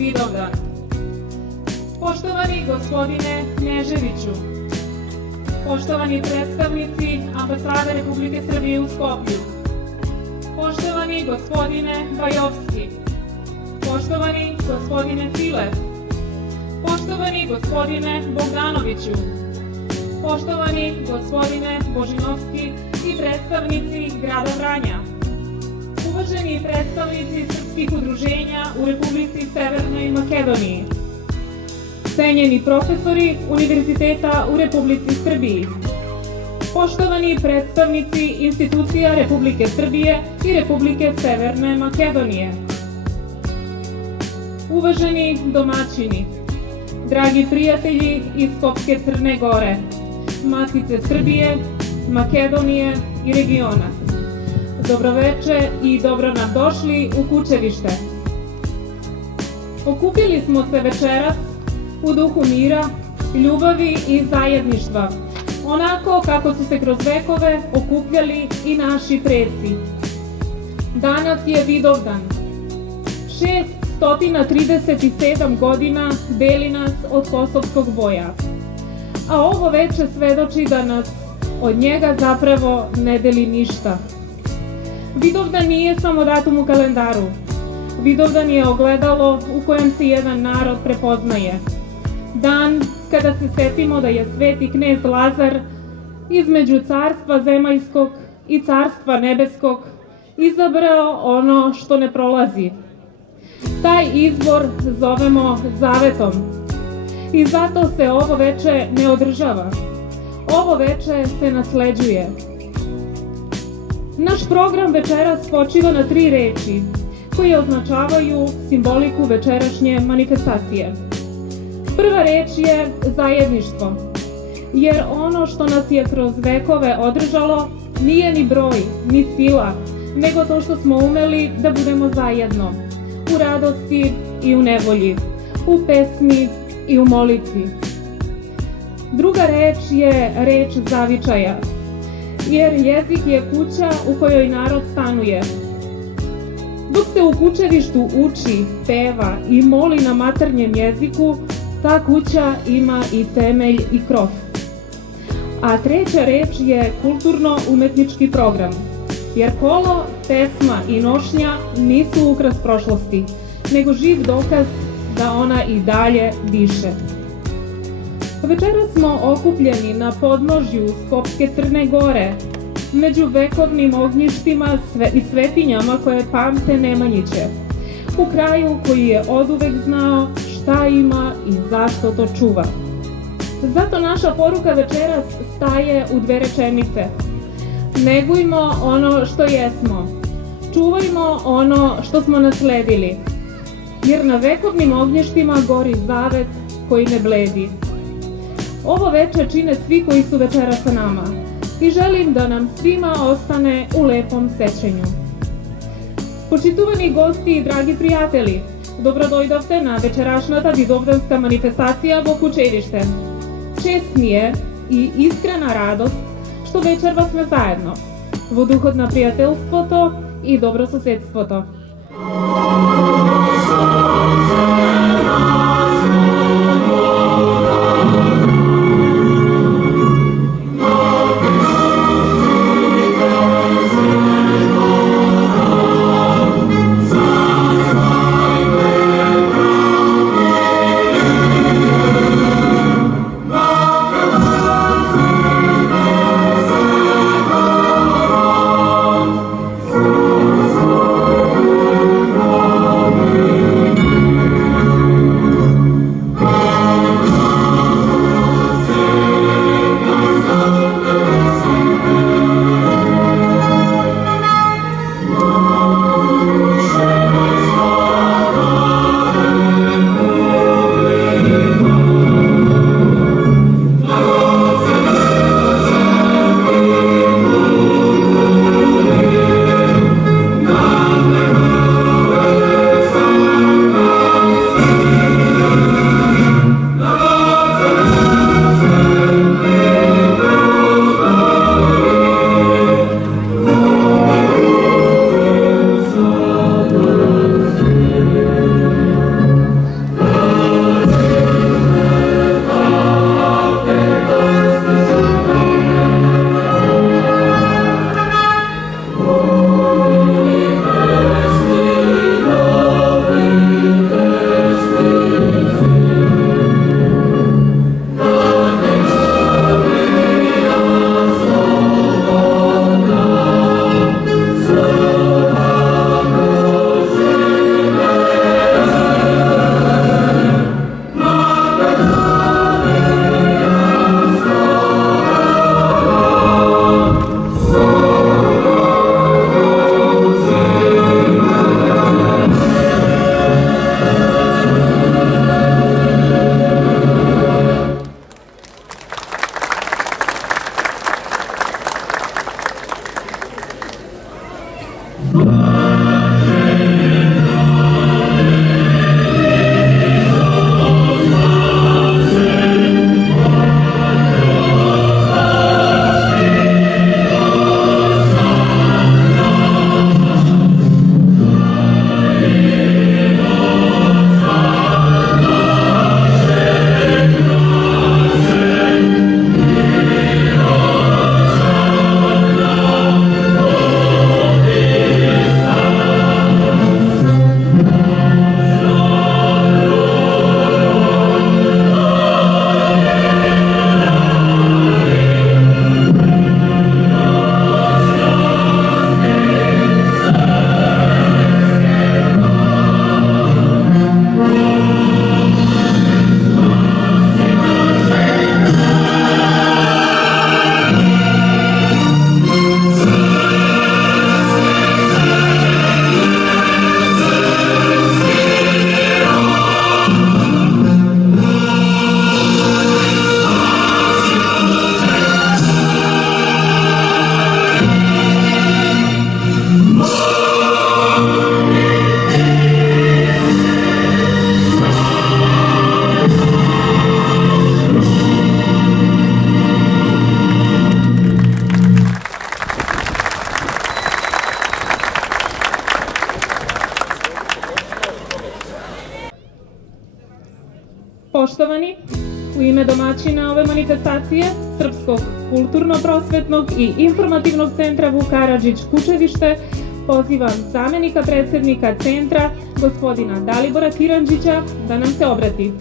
Vidovdan. Poštovani gospodine Kneževiću, poštovani predstavnici Ambasade Republike Srbije u Skoplju, poštovani gospodine Bajovski, poštovani gospodine Filev, poštovani gospodine Bogdanoviću, poštovani gospodine Božinovski i predstavnici grada Vranja, uvaženi predstavnici srpskih udruženja u Republici Severnoj Makedoniji, cenjeni profesori Univerziteta u Republici Srbiji, poštovani predstavnici institucija Republike Srbije i Republike Severne Makedonije, uvaženi domaćini, dragi prijatelji iz Skopske Crne Gore, Matice Srbije, Makedonije i regiona, dobroveče i dobro nam došli u Kučevište. Okupili smo se večeras u duhu mira, ljubavi i zajedništva, onako kako su se kroz vekove okupljali i naši preci. Danas je Vidovdan. 637 godina deli nas od Kosovskog boja, a ovo veče svedoči da nas od njega zapravo ne deli ništa. Vidovdan nije samo datum u kalendaru. Vidovdan je ogledalo u kojem se jedan narod prepoznaje. Dan kada se setimo da je sveti knez Lazar između carstva zemaljskog i carstva nebeskog izabrao ono što ne prolazi. Taj izbor zovemo zavetom. I zato se ovo veče ne održava. Ovo veče se nasleđuje. Naš program večeras počiva na 3 reči koje označavaju simboliku večerašnje manifestacije. Prva reč je zajedništvo, jer ono što nas je kroz vekove održalo nije ni broj, ni sila, nego to što smo umeli da budemo zajedno, u radosti i u nevolji, u pesmi i u molitvi. Druga reč je reč zavičaja, jer jezik je kuća u kojoj narod stanuje. Dok se u Kučevištu uči, peva i moli na maternjem jeziku, ta kuća ima i temelj i krov. A treća reč je kulturno-umetnički program, jer kolo, pesma i nošnja nisu ukras prošlosti, nego živ dokaz da ona i dalje diše. Večeras smo okupljeni na podnožju Skopske Crne Gore, među vekovnim ognjištima i svetinjama koje pamte Nemanjiće, u kraju koji je oduvek znao šta ima i zašto to čuva. Zato naša poruka večeras staje u 2 rečenice. Negujmo ono što jesmo, čuvajmo ono što smo nasledili, jer na vekovnim ognjištima gori zavet koji ne bledi. Ovo veče čine svi koji su večeras sa nama i želim da nam svima ostane u lepom sećenju. Počitovani gosti i dragi prijatelji, dobrodojdovte na večerašnjата vidovdanska manifestacija во Kučevište. Čest mi je i iskrena radost što večerva sme zajedno, во духот на пријателството и добрососедството. Poštovani, u ime domaćina ove manifestacije, Srpskog kulturno-prosvetnog i informativnog centra Vuk Karadžić Kučevište, pozivam zamenika predsednika centra, gospodina Dalibora Kirandžića, da nam se obrati.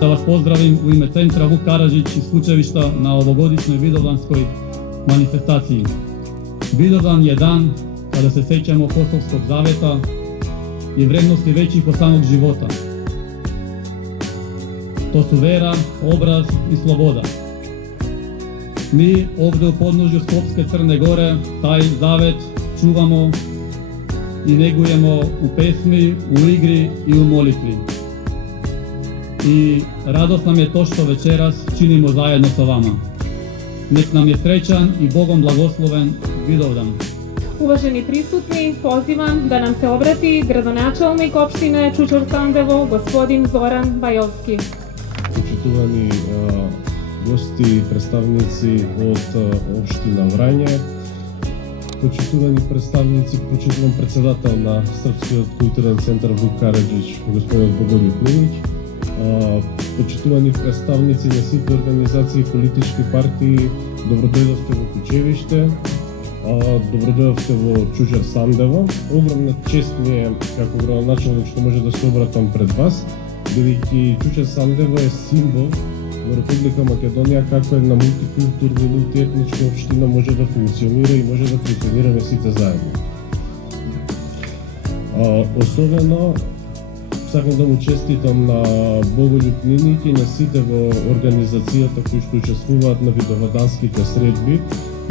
Da vas pozdravim u ime centra Vuk Karadžić iz Kučevišta na ovogodišnjoj vidovdanskoj manifestaciji. Vidovdan je dan kada se sećamo Apostolskog zaveta i vrednosti većih od samog života. To su vera, obraz i sloboda. Mi ovde u podnožju Skopske Crne Gore taj zavet čuvamo i negujemo u pesmi, u igri i u molitvi. I radost nam je to što večeras činimo zajedno sa vama. Nek nam je srećan i Bogom blagosloven Vidovdan. Uvaženi prisutni, pozivam da nam se obrati gradonačelnik opštine Čučor-Sandevo, gospodin Zoran Bajovski. Почитувани гости и представници од општина Врање, почитувани представници, почитуван председател на Српскиот културен центар Вук Караджич, господин Богољуб Милиќ, почитувани представници на сите организации и политички партии, добродојдовте во Кучевиште, добродојдовте во Чучор-Сандево. Огромна чест ми е како градоначелник што може да се обратам пред вас, бидејќи Чучор-Сандево е символ во Република Македонија како една мултикултурна, мултиетничка општина може да функционира и може да функционираме сите заедно. Особено сакам да му честитам на Боголјуб Милиќ и на сите во организацијата кои што учествуваат на видовданските средби,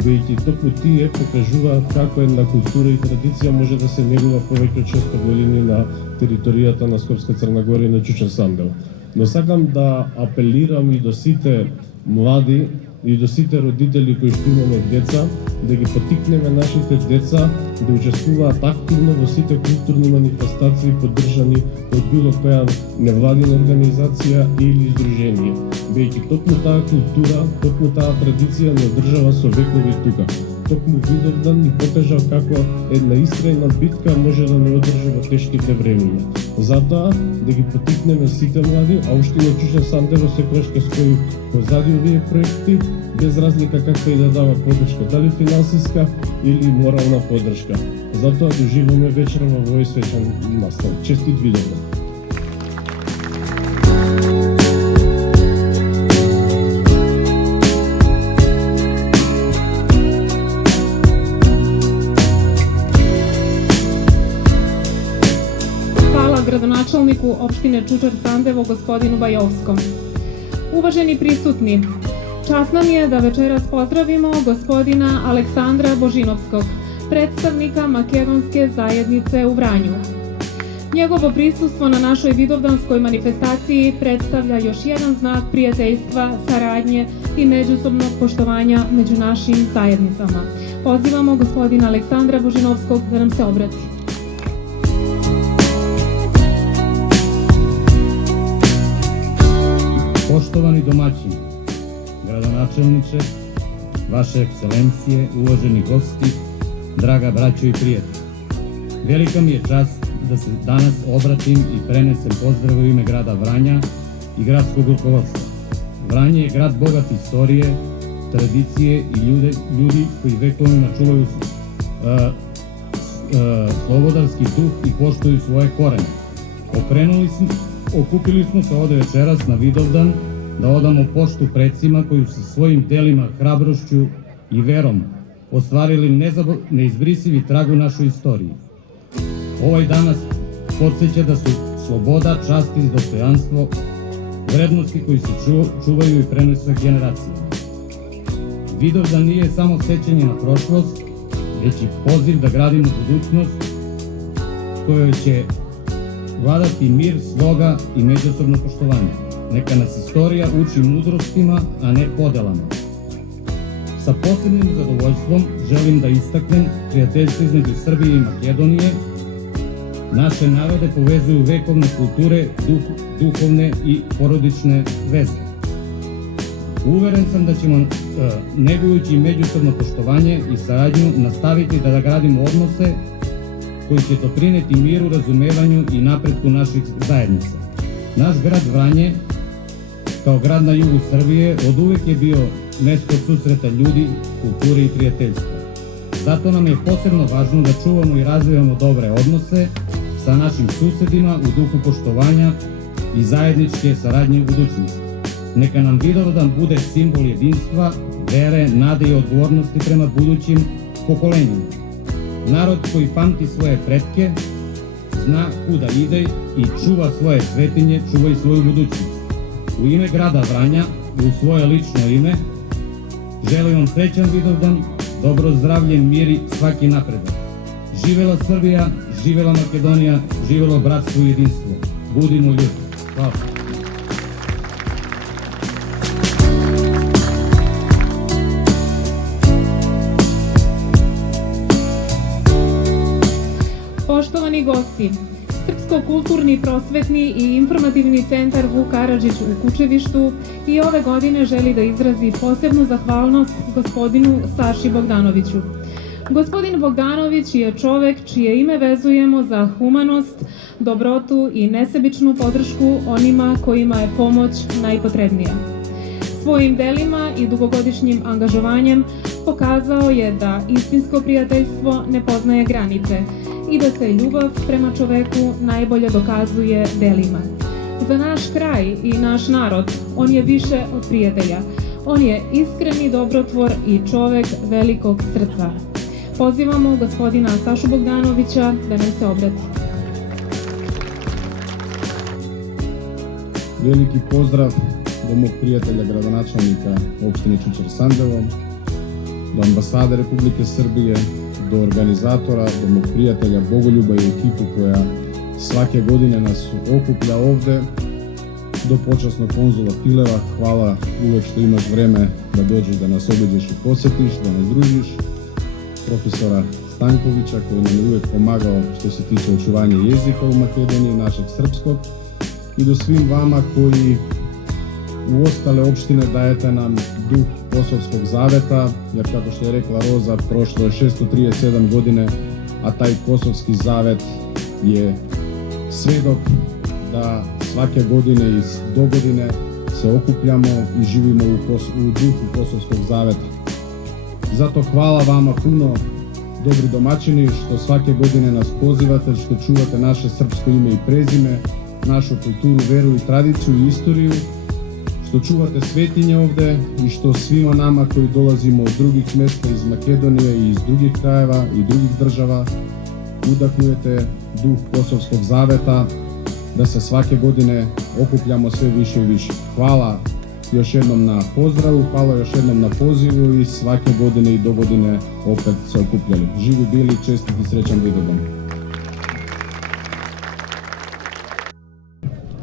бидејќи токму тие покажуваат како една култура и традиција може да се негува повеќе од 600 години на територијата на Скопска Црна Гора и на Чучор-Сандево. Но сакам да апелирам и до сите млади и до сите родители кои што имаме деца, да ги потикнеме нашите деца да учествуваат активно во сите културни манифестации поддржани од било која невладина организација или издружение. Бидејќи токму таа култура, токму таа традиција не одржава со векови тука. Токму Видовдан ни покажа како една искрена битка може да не одржи во тешките времиња. Затоа да ги потикнеме сите млади, а општина Чучор-Сандево секогаш ќе стои позади овие проекти, без разлика каква и да дава поддршка, дали финансиска или морална поддршка. Затоа доживаме вечера во овој свечен настан. Честит Видовдан! Gradonačelniku opštine Čučor-Sandevo, gospodinu Bajovskom. Uvaženi prisutni, čast nam je da večeras pozdravimo gospodina Aleksandra Božinovskog, predstavnika makedonske zajednice u Vranju. Njegovo prisustvo na našoj vidovdanskoj manifestaciji predstavlja još jedan znak prijateljstva, saradnje i međusobnog poštovanja među našim zajednicama. Pozivamo gospodina Aleksandra Božinovskog da nam se obrati. Poštovani domaćini, gradonačelniče, vaše ekscelencije, uvaženi gosti, draga braćo i prijatelji. Velika mi je čast da se danas obratim i prenesem pozdrav u ime grada Vranja i gradskog rukovodstva. Vranje je grad bogat istorije, tradicije i ljudi koji vekovima čuvaju slobodarski duh i poštuju svoje korene. Okupili smo se ovde večeras na Vidovdan da odamo poštu predsima koji su svojim delima, hrabrošću i verom ostvarili neizbrisivi trag u našoj istoriji. Ovaj danas podsjeća da su sloboda, čast i dostojanstvo vrednosti koji se čuvaju i prenose generacijama. Vidovdan nije samo sećanje na prošlost, već i poziv da gradimo budućnost kojoj će vladati mir, sloga i međusobno poštovanje. Neka nas istorija uči mudrostima, a ne podelama. Sa posebnim zadovoljstvom želim da istaknem prijateljstvo između Srbije i Makedonije. Naše narode povezuju vekovne kulture, duhovne i porodične veze. Uveren sam da ćemo, negujući međusobno poštovanje i saradnju, nastaviti da gradimo odnose koji će doprineti miru, razumevanju i napretku naših zajednica. Naš grad Vranje, kao grad na jugu Srbije, od uvek je bio mesto susreta ljudi, kulture i prijateljstva. Zato nam je posebno važno da čuvamo i razvijamo dobre odnose sa našim susedima u duhu poštovanja i zajedničke saradnje u budućnosti. Neka nam Vidovdan bude simbol jedinstva, vere, nade i odgovornosti prema budućim pokolenjima. Narod koji pamti svoje pretke, zna kuda ide i čuva svoje svetinje, čuva i svoju budućnost. U ime grada Vranja i u svoje lično ime želim vam srećan Vidovdan, dobro zdravlje, mir i svaki napredak. Živela Srbija, živela Makedonija, živelo bratstvo i jedinstvo. Budimo ljudi. Hvala. Poštovani gosti, Srpsko-kulturni, prosvetni i informativni centar Vuk Karadžić u Kučevištu i ove godine želi da izrazi posebnu zahvalnost gospodinu Saši Bogdanoviću. Gospodin Bogdanović je čovek čije ime vezujemo za humanost, dobrotu i nesebičnu podršku onima kojima je pomoć najpotrebnija. Svojim delima i dugogodišnjim angažovanjem pokazao je da istinsko prijateljstvo ne poznaje granice i da se ljubav prema čoveku najbolje dokazuje delima. Za naš kraj i naš narod on je više od prijatelja. On je iskreni dobrotvor i čovek velikog srca. Pozivamo gospodina Sašu Bogdanovića da nam se obrati. Veliki pozdrav do mog prijatelja gradonačelnika opštine Ćućer Sanđevo, do ambasade Republike Srbije, do organizatora, do mog prijatelja Bogoljuba i ekipu koja svake godine nas okuplja ovde, do počasnog konzula Fileva. Hvala uvek što imaš vreme da dođeš da nas obiđeš i posjetiš, da nas družiš. Profesora Stankovića koji nam je uvek pomagao što se tiče očuvanja jezika u Makedoniji, našeg srpskog, i do svim vama koji u ostale opštine dajete nam duh Kosovskog zaveta, jer kako što je rekla Roza, prošlo je 637 godine, a taj Kosovski zavet je svedok da svake godine iz dogodine se okupljamo i živimo u duhu Kosovskog zaveta. Zato hvala vama puno, dobri domaćini, što svake godine nas pozivate, što čuvate naše srpsko ime i prezime, našu kulturu, veru i tradiciju i istoriju, što čuvate svetinje ovde i što svima nama koji dolazimo od drugih mesta iz Makedonije i iz drugih krajeva i drugih država udahnujete duh Kosovskog zaveta, da se svake godine okupljamo sve više i više. Hvala još jednom na pozdravu, hvala još jednom na pozivu i svake godine i do godine opet se okupljali. Živi bili, čestit i srećan Vidovdan.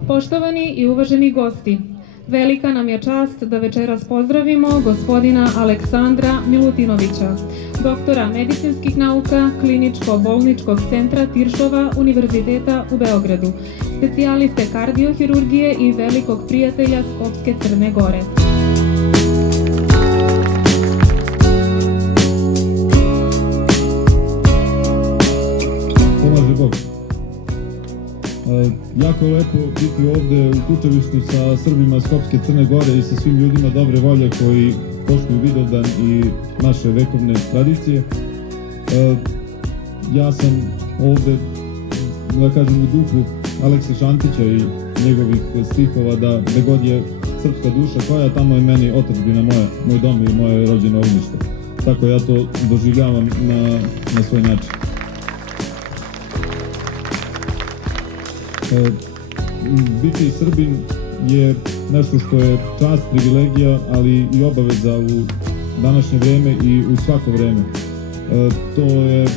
Poštovani i uvaženi gosti, velika nam je čast da večeras pozdravimo gospodina Aleksandra Milutinovića, doktora medicinskih nauka Kliničko-bolničkog centra Tiršova Univerziteta u Beogradu, specijaliste kardiohirurgije i velikog prijatelja Skopske Crne Gore. Pomaže Bog. Jako je lepo biti ovde u Kučevištu sa Srbima Skopske Crne Gore i sa svim ljudima dobre volje koji poštuju Vidovdan i naše vekovne tradicije. Ja sam ovde, da kažem, u duhu Alekse Šantića i njegovih stihova da gde god je srpska duša koja, tamo je meni otadžbina moj dom i moje rođeno ognjište. Tako ja to doživljavam na svoj način. Biti Srbin je nešto što je čast, privilegija, ali i obaveza u današnje vreme i u svako vreme. To je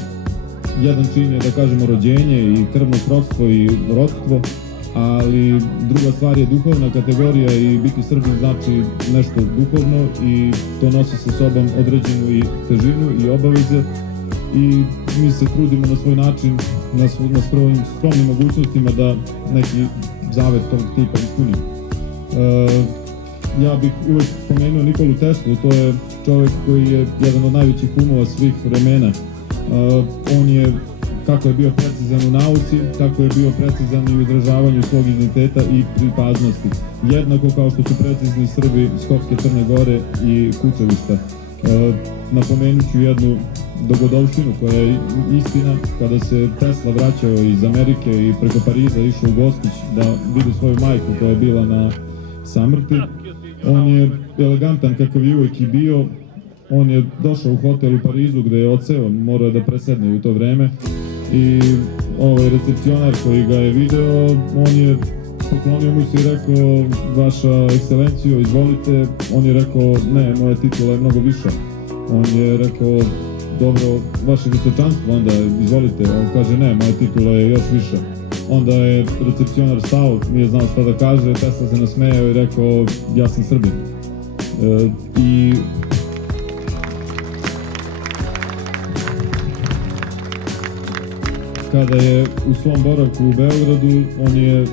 jedan čin je, da kažemo, rođenje i krvno srodstvo i rodstvo, ali druga stvar je duhovna kategorija i biti Srbin znači nešto duhovno i to nosi sa sobom određenu i težinu i obaveze i mi se trudimo na svoj način, na svojim skromnim mogućnostima da neki zavet tog tipa ispunimo. Ja bih uvek pomenuo Nikolu Teslu, to je čovjek koji je jedan od najvećih umova svih vremena. On je kako je bio precizan u nauci, tako je bio precizan i u izražavanju svog identiteta i pripadnosti. Jednako kao što su precizni Srbi Skopske Crne Gore i Kučevišta. Napomenut ću jednu dogodovštinu koja je istina. Kada se Tesla vraćao iz Amerike i preko Pariza išao u Gospić da vidi svoju majku koja je bila na samrti, on je elegantan kakav je uvijek i bio. On je došao u hotel u Parizu gde je odseo, morao je da presedne u to vreme i ovaj recepcionar koji ga je video, on je poklonio mu se i rekao: vaša ekscelencijo, izvolite. On je rekao: ne, moja titula je mnogo viša. On je rekao: dobro, vaše visočanstvo, onda izvolite. On kaže: ne, moja titula je još viša. Onda je recepcionar stao, nije znao šta da kaže, Tesla se nasmejao i rekao: ja sam Srbin. I kada je u svom boravku u Beogradu, on je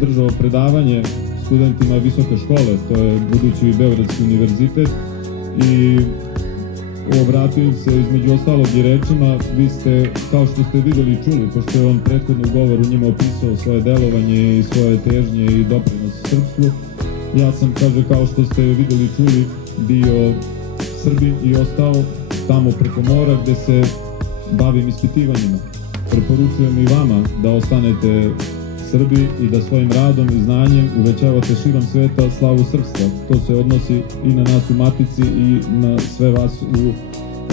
držao predavanje studentima visoke škole, to je budući Beogradski univerzitet, i obratio im se između ostalog i rečima: vi ste, kao što ste videli i čuli, pošto je on prethodno u govoru njima opisao svoje delovanje i svoje težnje i doprinos srpstvu, ja sam, kaže, kao što ste videli i čuli, bio Srbin i ostao tamo preko mora gde se bavim ispitivanjima. Preporučujem i vama da ostanete Srbi i da svojim radom i znanjem uvećavate širom sveta slavu srpstva. To se odnosi i na nas u Matici i na sve vas u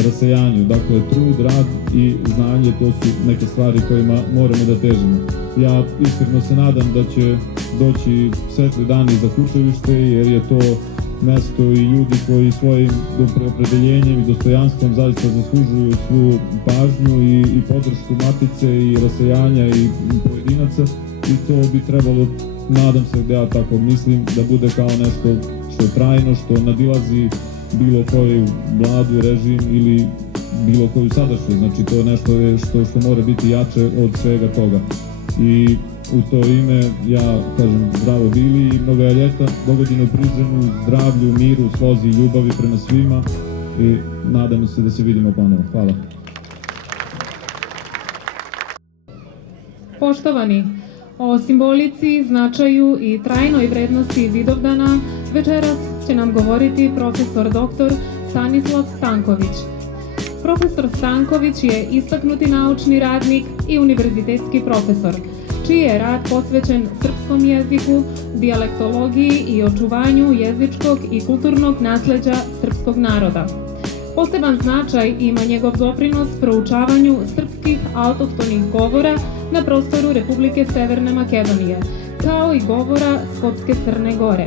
rasejanju. Dakle, trud, rad i znanje, to su neke stvari kojima moramo da težimo. Ja iskreno se nadam da će doći svetli dani za Kučevište, jer je to mesto i ljudi koji svojim opredeljenjem i dostojanstvom zaista zaslužuju svu pažnju i podršku Matice i rasejanja i pojedinaca, i to bi trebalo, nadam se da ja tako mislim, da bude kao nešto što je trajno, što nadilazi bilo koju vladu, režim ili bilo koju sadašnju. Znači, to je nešto što mora biti jače od svega toga. I u to ime ja kažem zdravo bili i mnoga ljeta, dogodine u Prizrenu, zdravlju, miru, slozi i ljubavi prema svima, i nadamo se da se vidimo ponovo. Hvala. Poštovani, o simbolici, značaju i trajnoj vrednosti Vidovdana večeras će nam govoriti profesor dr. Stanislav Stanković. Profesor Stanković je istaknuti naučni radnik i univerzitetski profesor, čiji je rad posvećen srpskom jeziku, dijalektologiji i očuvanju jezičkog i kulturnog nasleđa srpskog naroda. Poseban značaj ima njegov doprinos proučavanju srpskih autohtonih govora na prostoru Republike Severne Makedonije, kao i govora Skopske Crne Gore.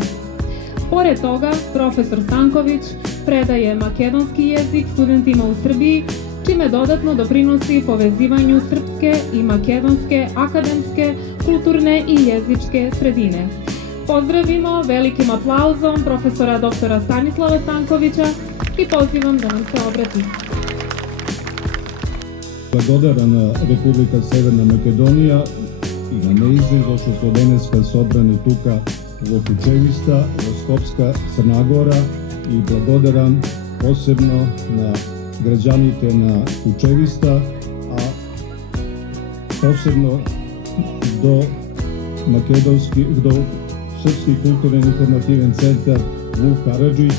Pored toga, profesor Stanković predaje makedonski jezik studentima u Srbiji, čime dodatno doprinosi povezivanju srpske i makedonske akademske, kulturne i jezičke sredine. Pozdravimo velikim aplauzom profesora dr. Stanislava Stankovića i pozivam da nam se obrati. Благодарна Република Северна Македонија и на неизбежно што сме денеска собрани тука во Кучевиста, во Скопска Црна Гора, и благодарам посебно на граѓаните на Кучевиста, а посебно до Српски културен информативен центар Вук Караджич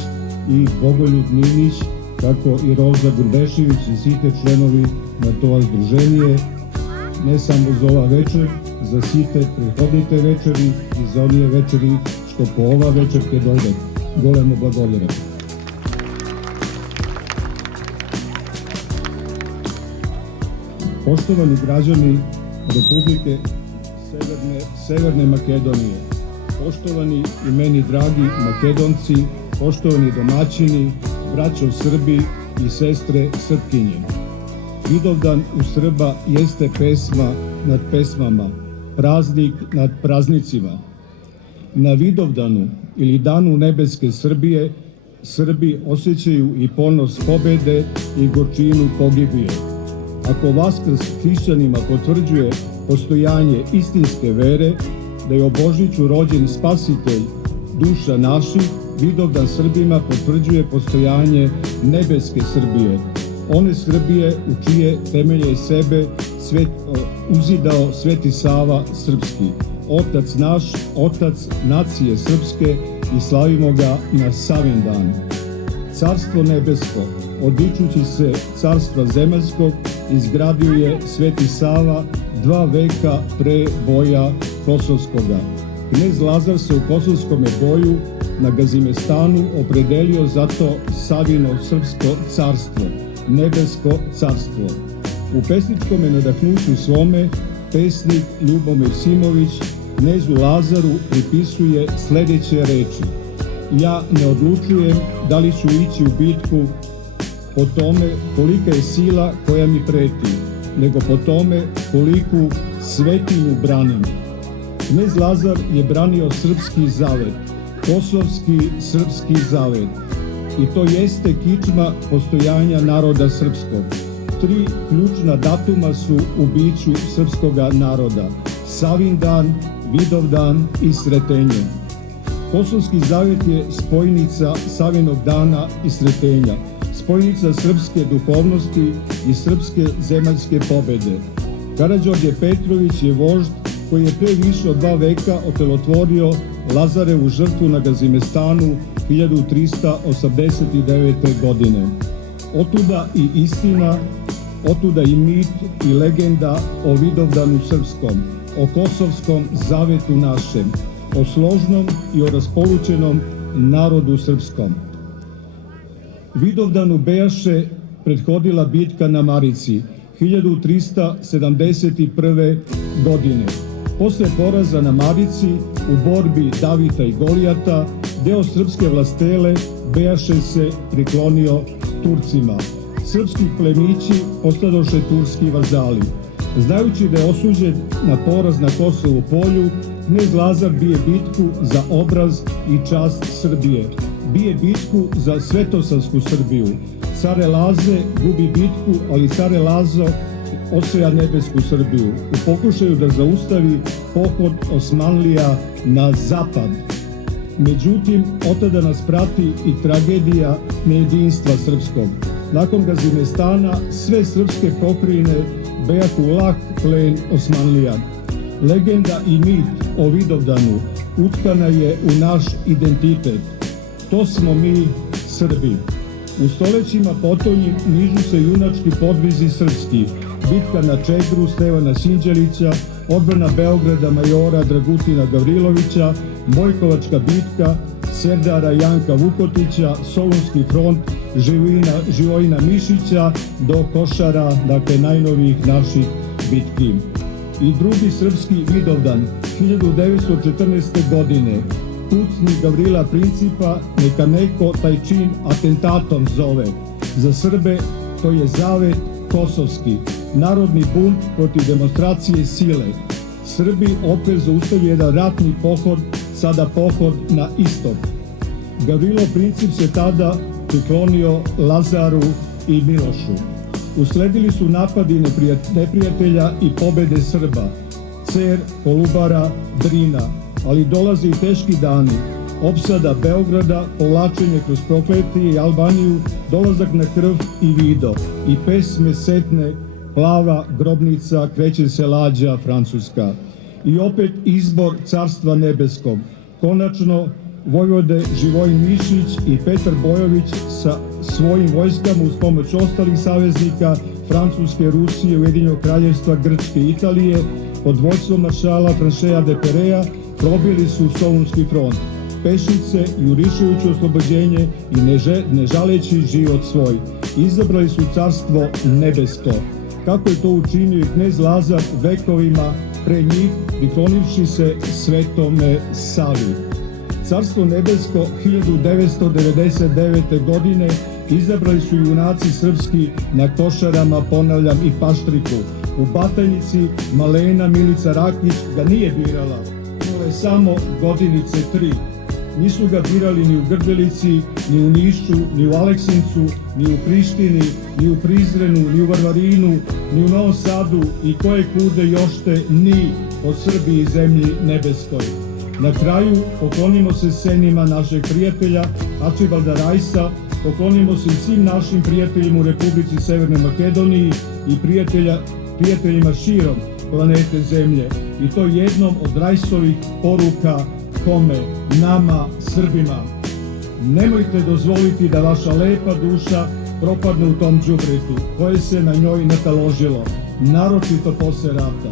и Боголюб Нинич, како и Роза Гурбешевиќ и сите членови на тоа здружение, не само за ова вечер, за сите преходните вечери и за оние вечери што по ова вечер ќе дојдат. Големо благодарам. Poštovani građani Republike Severne Makedonije, poštovani i meni dragi Makedonci, poštovani domaćini, braćo Srbi i sestre Srpkinje. Vidovdan u Srba jeste pesma nad pesmama, praznik nad praznicima. Na Vidovdanu ili Danu nebeske Srbije, Srbi osjećaju i ponos pobede i gorčinu pogibije. Ako Vaskrs hrišćanima potvrđuje postojanje istinske vere, da je o Božiću rođen spasitelj duša naših, Vidovdan Srbima potvrđuje postojanje nebeske Srbije, one Srbije u čije temelje sebe uzidao Sveti Sava Srpski, otac naš, otac nacije srpske, i slavimo ga na Savindan. Carstvo nebesko, odričući se carstva zemaljskog, izgradio je Sveti Sava 2 veka pre boja Kosovskoga. Knez Lazar se u Kosovskom boju na Gazimestanu opredelio za to Savino srpsko carstvo, nebesko carstvo. U pesničkom nadahnuću svome pesnik Ljubomir Simović knezu Lazaru pripisuje sledeće reči: ja ne odlučujem da li ću ići u bitku po tome kolika je sila koja mi preti, nego po tome koliku svetinju branim. Knez Lazar je branio srpski zavet, kosovski srpski zavet, i to jeste kičma postojanja naroda srpskog. 3 ključna datuma su u biću srpskoga naroda: Savindan, Vidovdan i Sretenje. Kosovski zavet je spojnica Savinog dana i Sretenja, spojnica srpske duhovnosti i srpske zemaljske pobede. Karađorđe Petrović je vožd koji je pre više od 2 veka otelotvorio Lazarevu žrtvu na Gazimestanu 1389. godine. Otuda i istina, otuda i mit i legenda o Vidovdanu srpskom, o kosovskom zavetu našem, o složnom i o raspolućenom narodu srpskom. Vidovdanu bejaše prethodila bitka na Marici 1371. godine. Posle poraza na Marici u borbi Davida i Golijata, deo srpske vlastele bejaše se priklonio Turcima. Srpski plemići postadoše turski vazali. Znajući da je osuđen na poraz na Kosovu polju, knez Lazar bije bitku za obraz i čast Srbije. Bije bitku za svetosavsku Srbiju. Care Laze gubi bitku, ali care Lazo osvaja nebesku Srbiju u pokušaju da zaustavi pohod Osmanlija na zapad. Međutim, otada nas prati i tragedija nejedinstva srpskog. Nakon Gazimestana sve srpske pokrajine bejahu lak plen Osmanlija. Legenda i mit o Vidovdanu utkana je u naš identitet. To smo mi, Srbi. U stolećima potonjim nižu se junački podvizi srpski: bitka na Čegru Stevana Sinđelića, odbrana Beograda majora Dragutina Gavrilovića, Bojkovačka bitka Serdara Janka Vukotića, Solunski front Živojina Mišića do Košara, dakle najnovijih naših bitki. I drugi srpski Vidovdan 1914. godine. Pucni Gavrila Principa, neka neko taj čin atentatom zove. Za Srbe to je zavet kosovski, narodni bunt protiv demonstracije sile. Srbi opet zaustavili jedan ratni pohod, sada pohod na istok. Gavrilo Princip se tada priklonio Lazaru i Milošu. Usledili su napadi neprijatelja i pobede Srba, Cer, Kolubara, Drina, ali dolaze i teški dani. Opsada Beograda, povlačenje kroz Prokletije i Albaniju, dolazak na krv i Vido, i pesme setne, plava grobnica, kreće se lađa Francuska. I opet izbor carstva nebeskog. Konačno, vojvode Živojin Mišić i Petar Bojović sa svojim vojskama uz pomoć ostalih saveznika Francuske, Rusije, Ujedinjenog kraljevstva, Grčke i Italije pod vođstvom maršala Franšeja de Perea probili su Solunski front. Pešice, jurišujući oslobođenje i ne žaleći život svoj, izabrali su carstvo nebesko. Kako je to učinio i knez Lazar vekovima pre njih, priklonivši se Svetome Savi. Carstvo nebesko 1999. godine izabrali su junaci srpski na Košarama, ponavljam, i Paštriku. U Batajnici Malena Milica Rakić ga nije birala, bilo je samo godinice 3. Nisu ga birali ni u Grdelici, ni u Nišu, ni u Aleksincu, ni u Prištini, ni u Prizrenu, ni u Varvarinu, ni u Novom Sadu i koje kude jošte ni od Srbiji zemlji nebeskoj. Na kraju poklonimo se senima našeg prijatelja Arčibalda Rajsa, poklonimo se i svim našim prijateljima u Republici Severnoj Makedoniji i prijatelja prijateljima širom planete Zemlje i to jednom od Rajsovih poruka kome? Nama, Srbima. Nemojte dozvoliti da vaša lepa duša propadne u tom đubretu koje se na njoj nataložilo, naročito posle rata.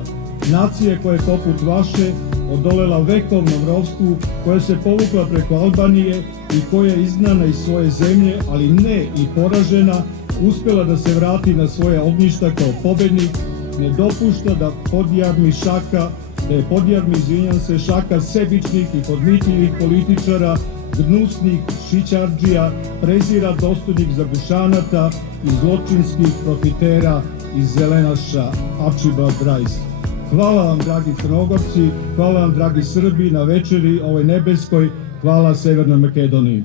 Nacije koja je poput vaše odolela vekovnom ropstvu, koja se povukla preko Albanije i koja je izgnana iz svoje zemlje, ali ne i poražena, uspjela da se vrati na svoje ognjišta kao pobednik, ne dopušta da je šaka sebičnih i podmitljivih političara, gnusnih šićardžija, prezira dostojnih zabušanata i zločinskih profitera iz zelenaša Archibald Rice. Hvala vam, dragi Crnogorci, hvala vam, dragi Srbi, na večeri ovoj nebeskoj, hvala Severnoj Makedoniji.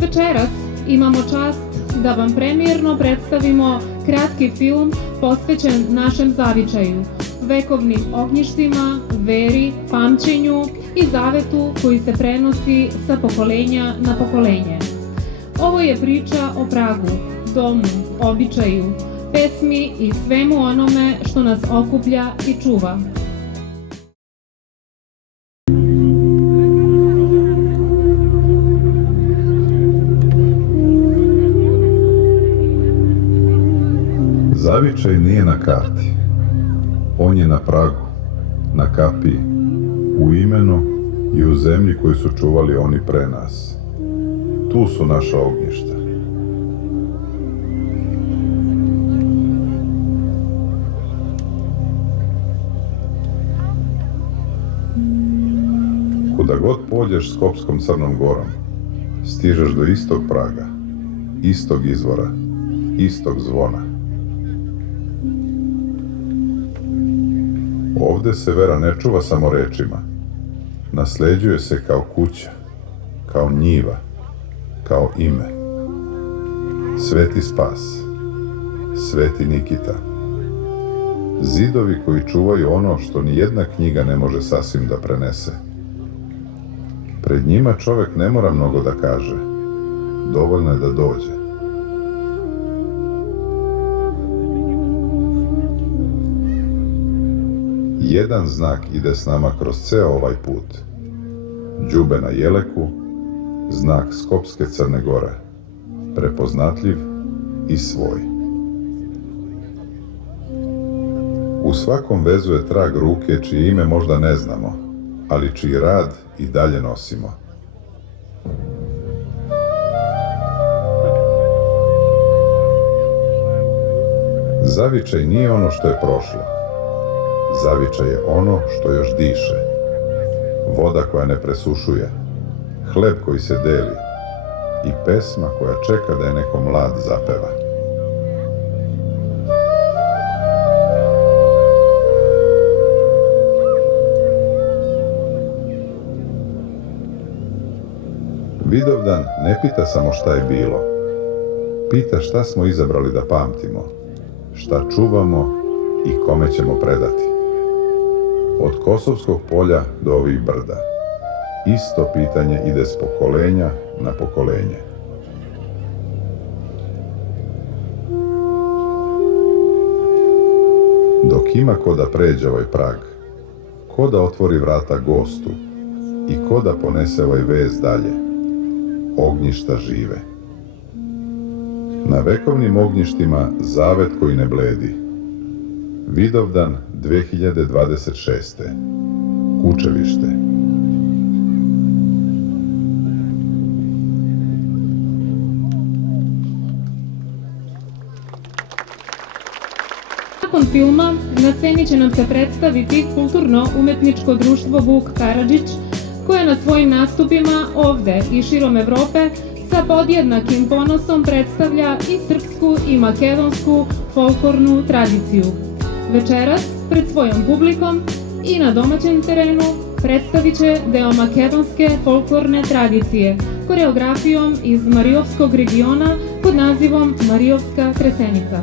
Večeras imamo čast da vam premijerno predstavimo kratki film posvećen našem zavičaju, vekovnim ognjištima, veri, pamćenju i zavetu koji se prenosi sa pokolenja na pokolenje. Ovo je priča o Pragu, domu, običaju, pesmi i svemu onome što nas okuplja i čuva. Zavičaj nije na karti. On je na pragu, na kapiji, u imenu i u zemlji koju su čuvali oni pre nas. Tu su naša ognjišta. Kuda god pođeš Skopskom Crnom Gorom, stižeš do istog praga, istog izvora, istog zvona. Ovde se vera ne čuva samo rečima, nasleđuje se kao kuća, kao njiva, kao ime. Sveti Spas, Sveti Nikita. Zidovi koji čuvaju ono što ni jedna knjiga ne može sasvim da prenese. Pred njima čovek ne mora mnogo da kaže, dovoljno je da dođe. Jedan znak ide s nama kroz ceo ovaj put. Đube na Jeleku, znak Skopske Crne Gore, prepoznatljiv i svoj. U svakom vezu je trag ruke čije ime možda ne znamo, ali čiji rad i dalje nosimo. Zavičaj nije ono što je prošlo. Zavičaj je ono što još diše. Voda koja ne presušuje, hleb koji se deli i pesma koja čeka da je neko mlad zapeva. Vidovdan ne pita samo šta je bilo. Pita šta smo izabrali da pamtimo, šta čuvamo i kome ćemo predati. Od Kosovskog polja do ovih brda. Isto pitanje ide s pokolenja na pokolenje. Dok ima ko da pređe ovaj prag, ko da otvori vrata gostu i ko da ponese ovaj vez dalje, ognjišta žive. Na vekovnim ognjištima zavet koji ne bledi. Vidovdan 2026. Kučevište. Nakon filma na sceni će nam se predstaviti kulturno-umetničko društvo Vuk Karadžić, koje na svojim nastupima ovde i širom Evrope sa podjednakim ponosom predstavlja i srpsku i makedonsku folklornu tradiciju. Večeras, pred svojom publikom i na domaćem terenu, predstavit će deo makedonske folklorne tradicije, koreografijom iz Mariovskog regiona pod nazivom Mariovska tresenica.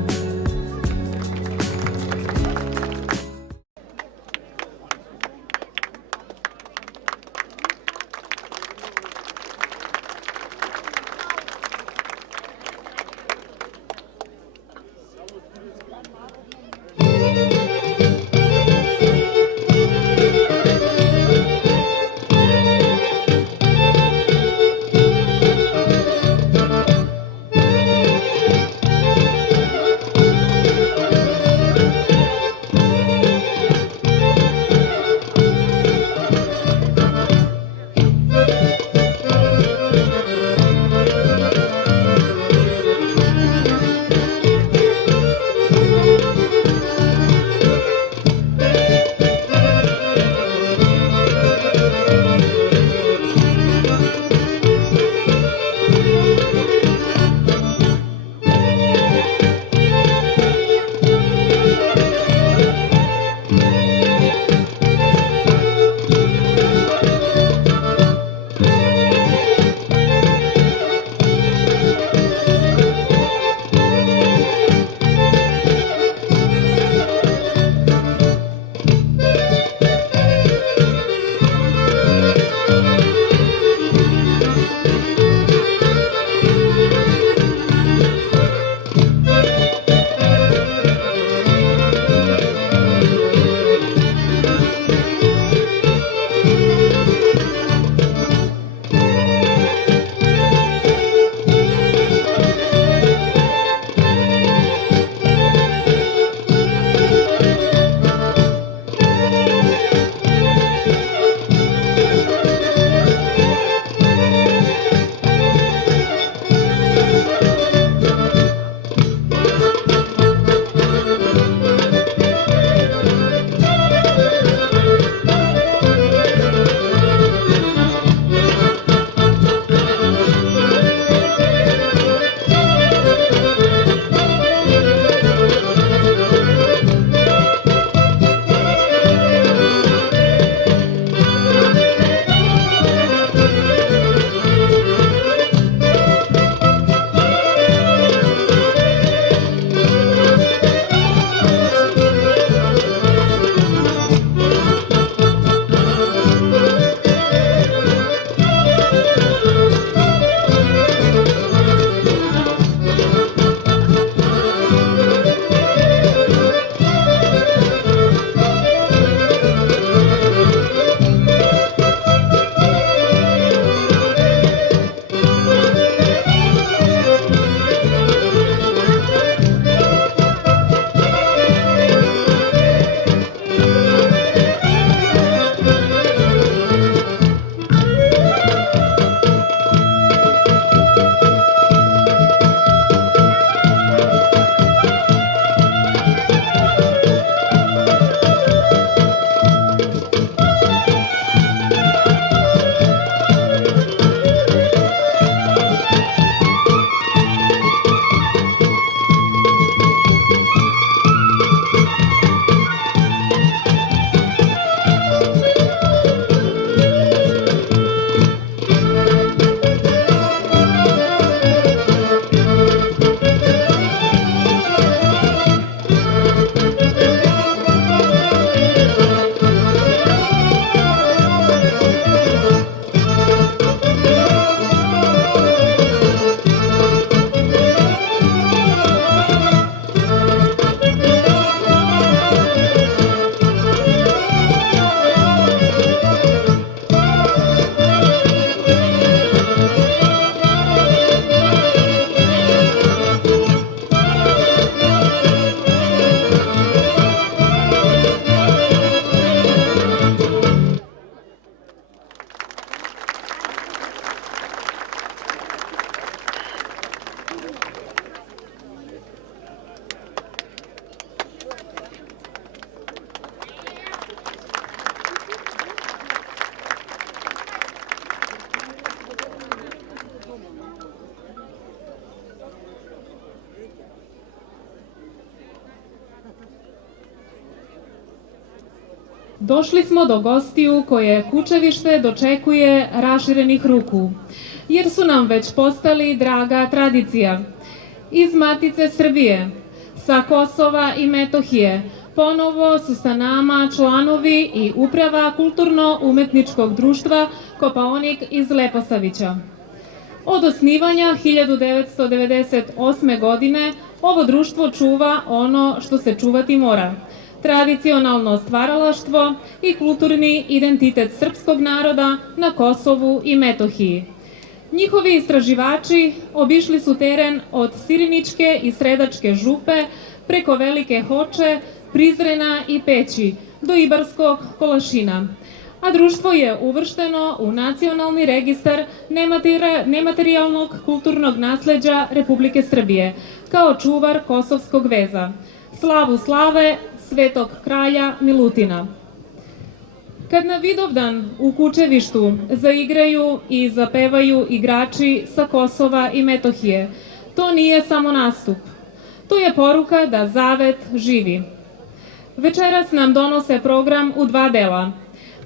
Došli smo do gostiju koje Kučevište dočekuje raširenih ruku, jer su nam već postali draga tradicija. Iz Matice Srbije, sa Kosova i Metohije, ponovo su sa nama članovi i uprava Kulturno-umetničkog društva Kopaonik iz Leposavića. Od osnivanja 1998. godine ovo društvo čuva ono što se čuvati mora – tradicionalno stvaralaštvo i kulturni identitet srpskog naroda na Kosovu i Metohiji. Njihovi istraživači obišli su teren od Siriničke i Sredačke župe preko Velike Hoče, Prizrena i Peći do Ibarskog Kolašina, a društvo je uvršteno u Nacionalni registar nematerijalnog kulturnog nasleđa Republike Srbije kao čuvar kosovskog veza, slavu slave Svetog kralja Milutina. Kad na Vidovdan u Kučevištu zaigraju i zapevaju igrači sa Kosova i Metohije, to nije samo nastup. To je poruka da zavet živi. Večeras nam donose program u dva dela.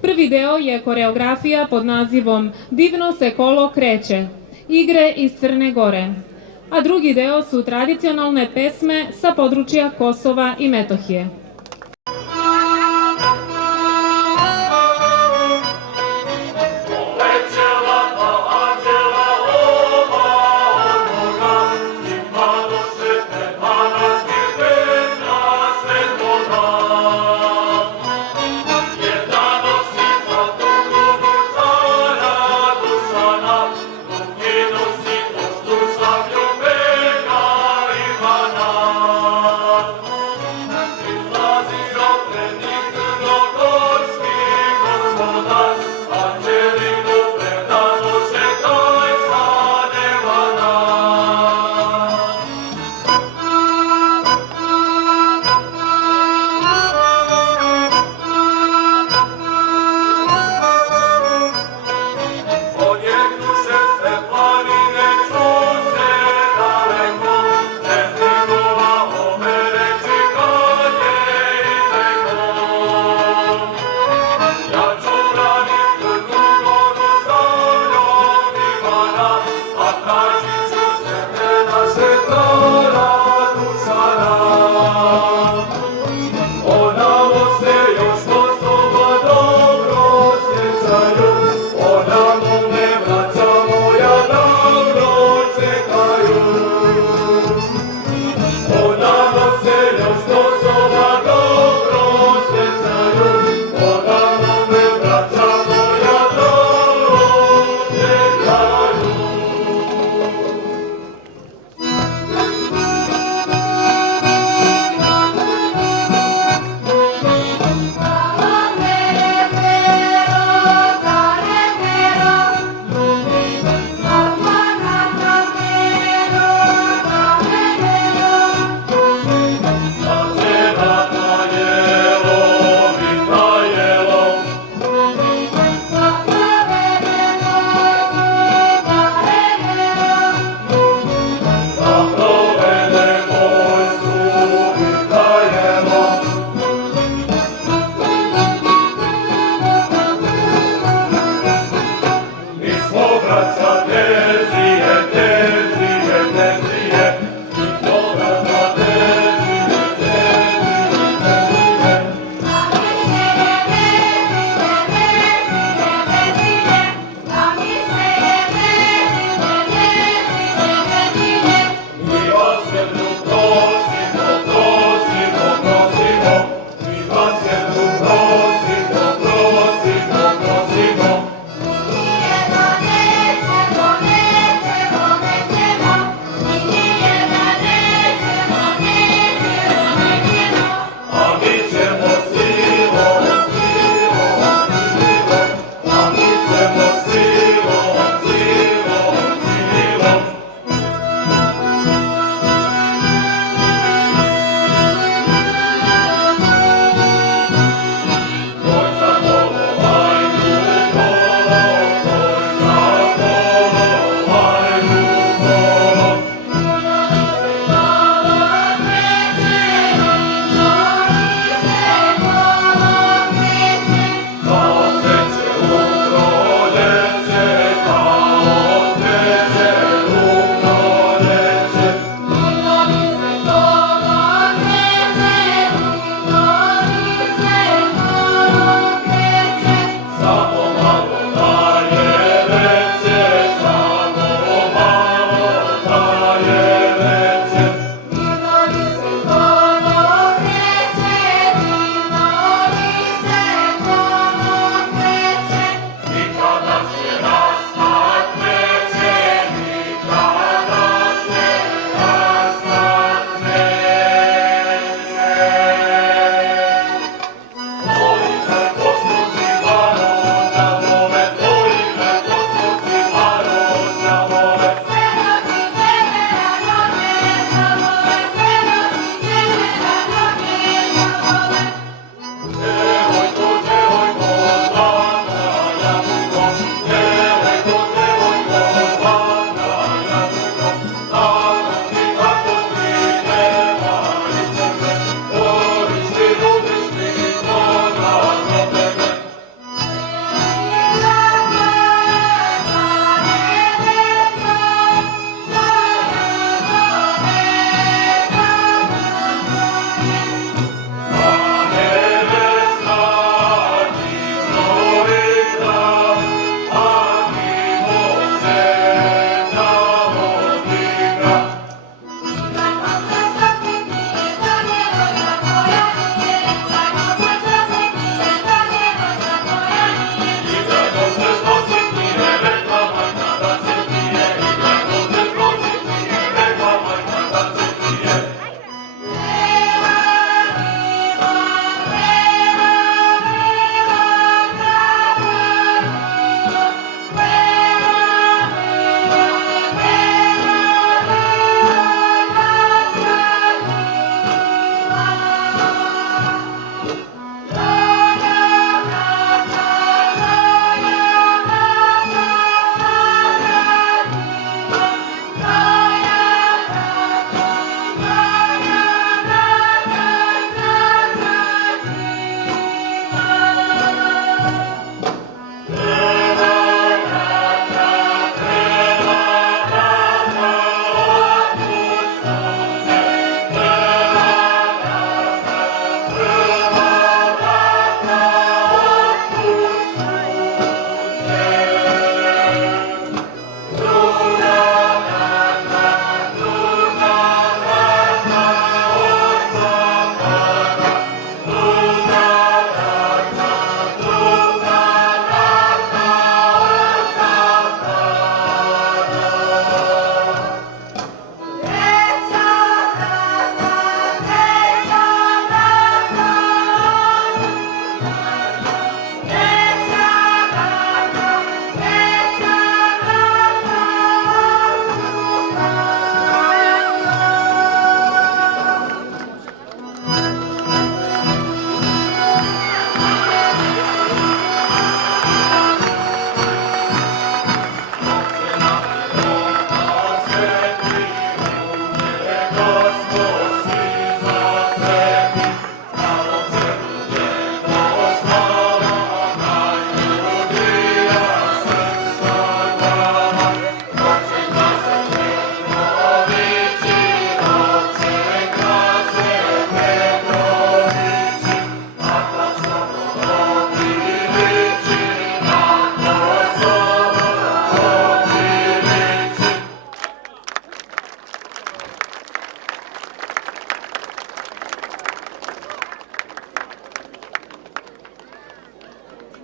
Prvi deo je koreografija pod nazivom Divno se kolo kreće, igre iz Crne Gore, a drugi deo su tradicionalne pesme sa područja Kosova i Metohije. Ivana,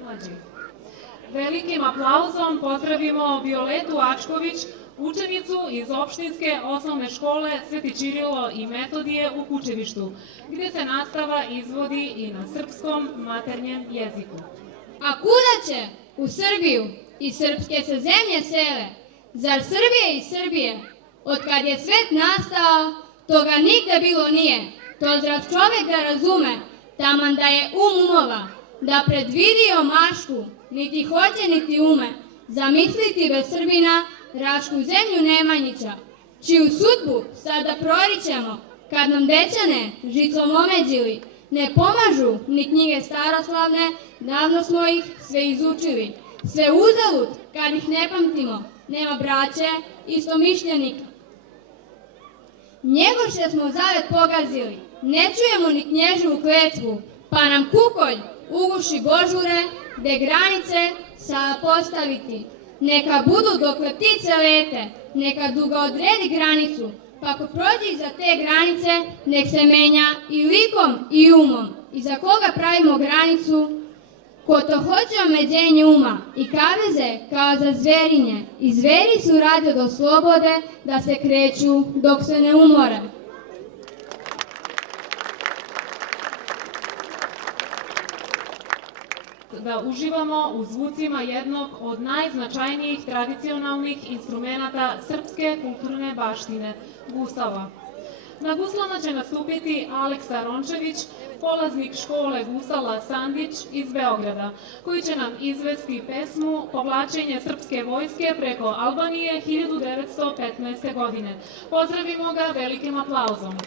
Mlađi. Velikim aplauzom pozdravimo Violetu Ačković, učenicu iz opštinske osnovne škole Sveti Čirilo i Metodije u Kučevištu, gdje se nastava izvodi i na srpskom maternjem jeziku. A kuda će? U Srbiju. I srpske se zemlje sele. Zar Srbije i Srbije? Od kad je svet nastao, toga nigde bilo nije. To zdrav čovek da razume, taman da je umova, da predvidio mašku, niti hoće niti ume, zamisliti bez Srbina Rašku zemlju Nemanjića, čiju sudbu sada proričemo, kad nam dećane žicom omeđili. Ne pomažu ni knjige staroslavne, davno smo ih sve izučili. Sve uzalud, kad ih ne pamtimo, nema braće, istomišljenika. Njegoše smo zavet pogazili, ne čujemo ni knježevu kletvu, pa nam kukolj uguši božure, gde granice sa postaviti. Neka budu dokle ptice lete, neka duga odredi granicu, pa ako prođe iza te granice, nek se menja i likom i umom. I za koga pravimo granicu? Ko to hoće omeđenje uma i kaveze kao za zverinje. I zveri su rade do slobode da se kreću dok se ne umore. Da uživamo u zvucima jednog od najznačajnijih tradicionalnih instrumenata srpske kulturne baštine, gusala. Na guslama će nastupiti Aleksa Rončević, polaznik škole gusala Sandić iz Beograda, koji će nam izvesti pesmu Povlačenje srpske vojske preko Albanije 1915. godine. Pozdravimo ga velikim aplauzom.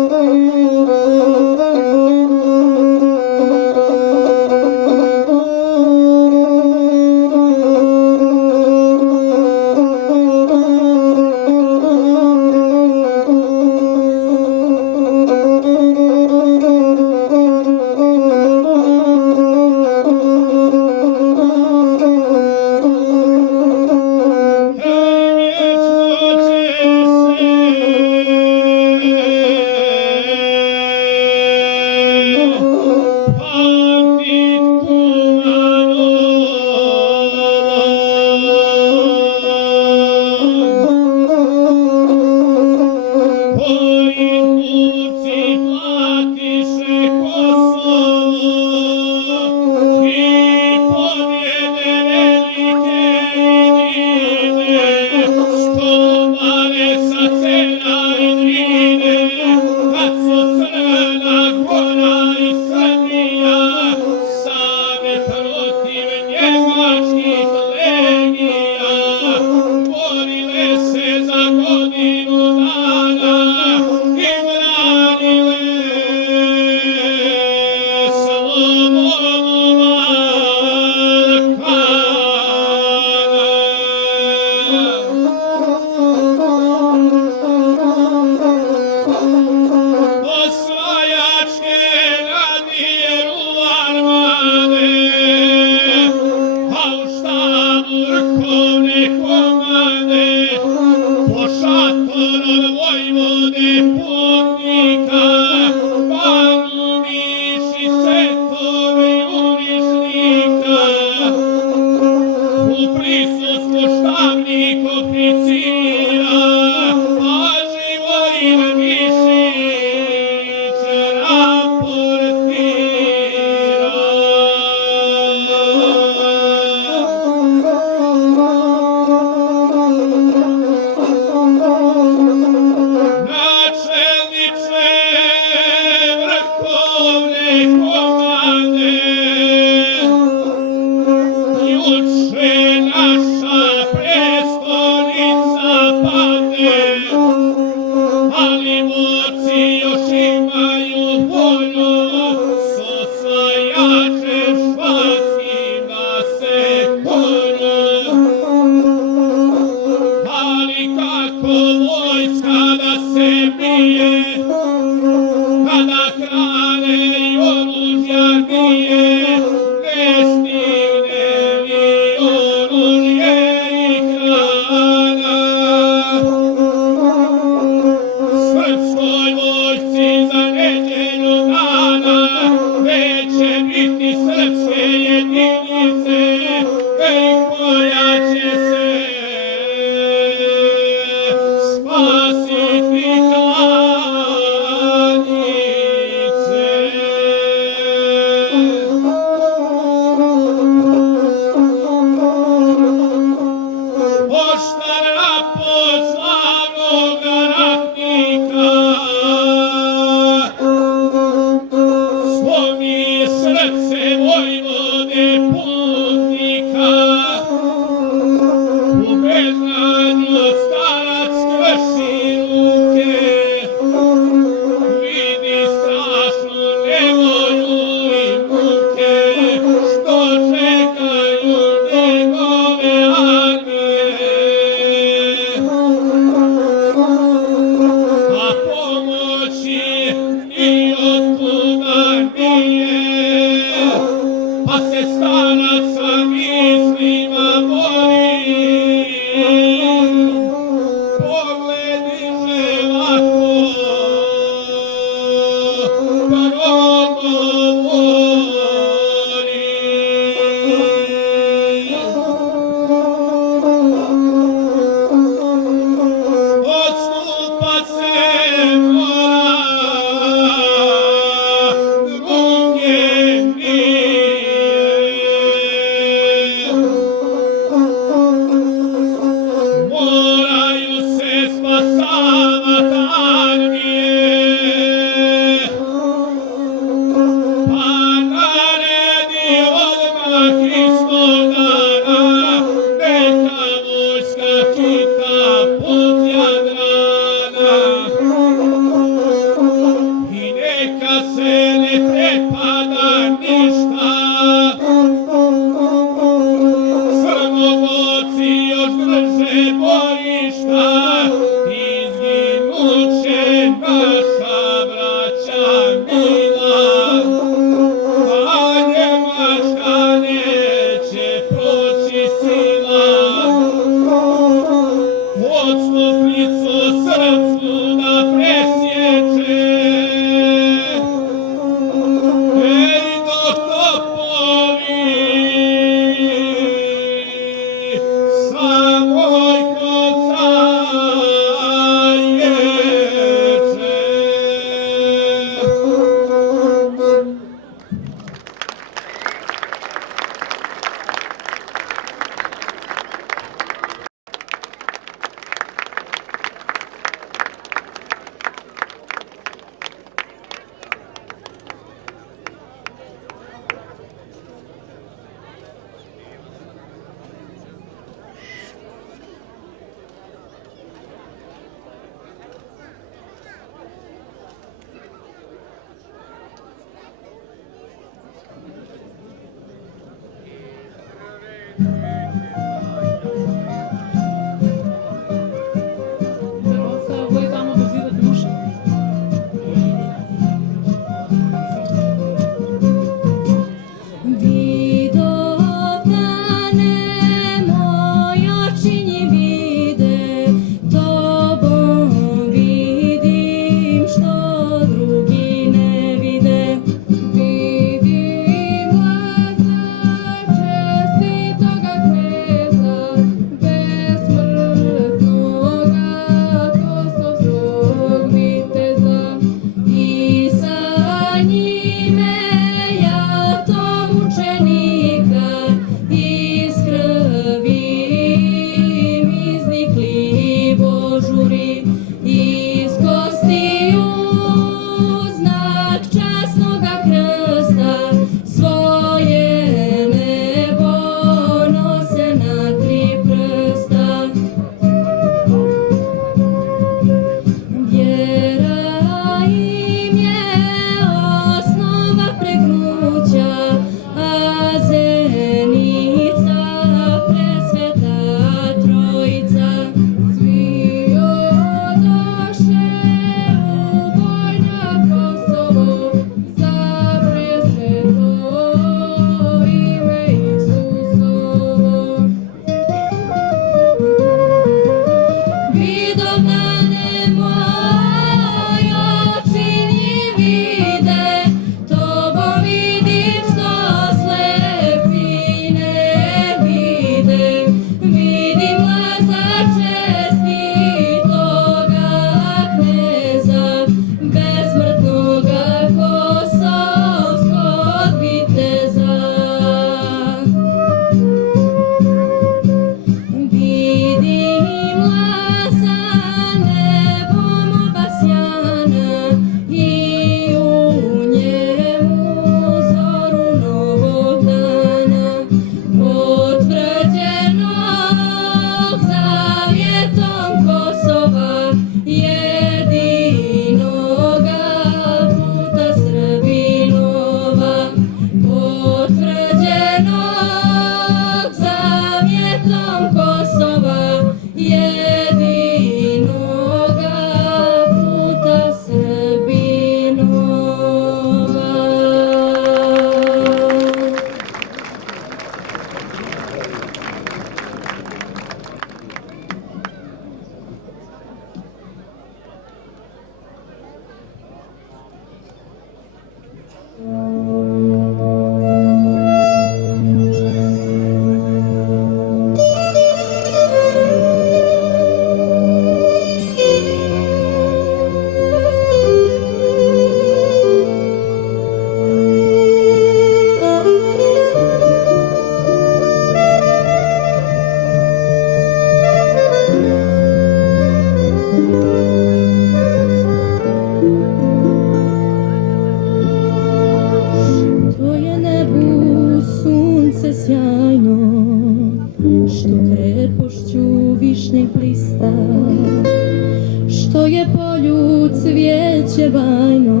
cveće bajno,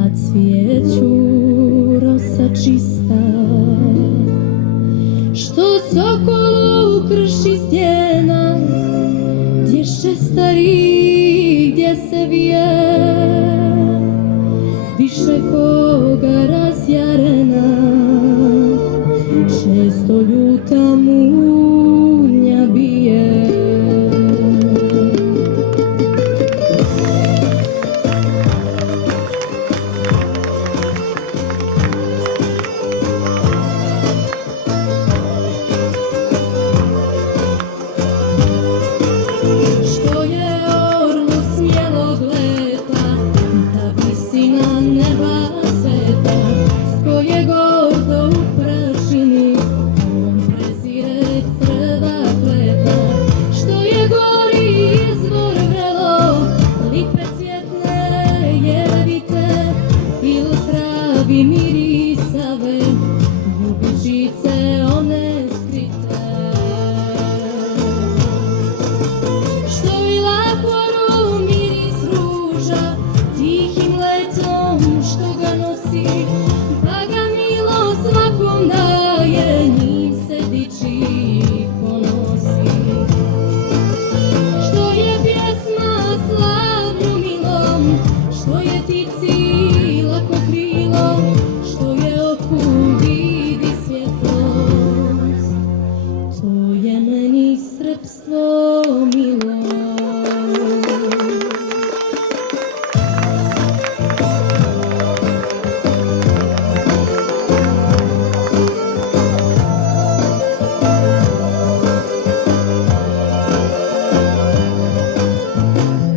a cvijeću rosa čista. Što sokolu krši stjena, gdje šestari, gdje se vije, više koga razjarena, često ljuta munja bije. Što je ornu smjelog leta, ta visina neba sveta, s koje gordo u prašini on prezire crva kleta. Što je gori izvor vrelo, lipe cvjetne jelevite, il travi mirisave, ljubičice one skrite. Što i lakoru miris ruža, tihim letom što ga nosi, pa ga milo svakom daje, njim se diči i ponosi. Što je pjesma slavnu milom, što je tici lako krilo, što je oku vidi svjetlost, to je meni srpstvo milo.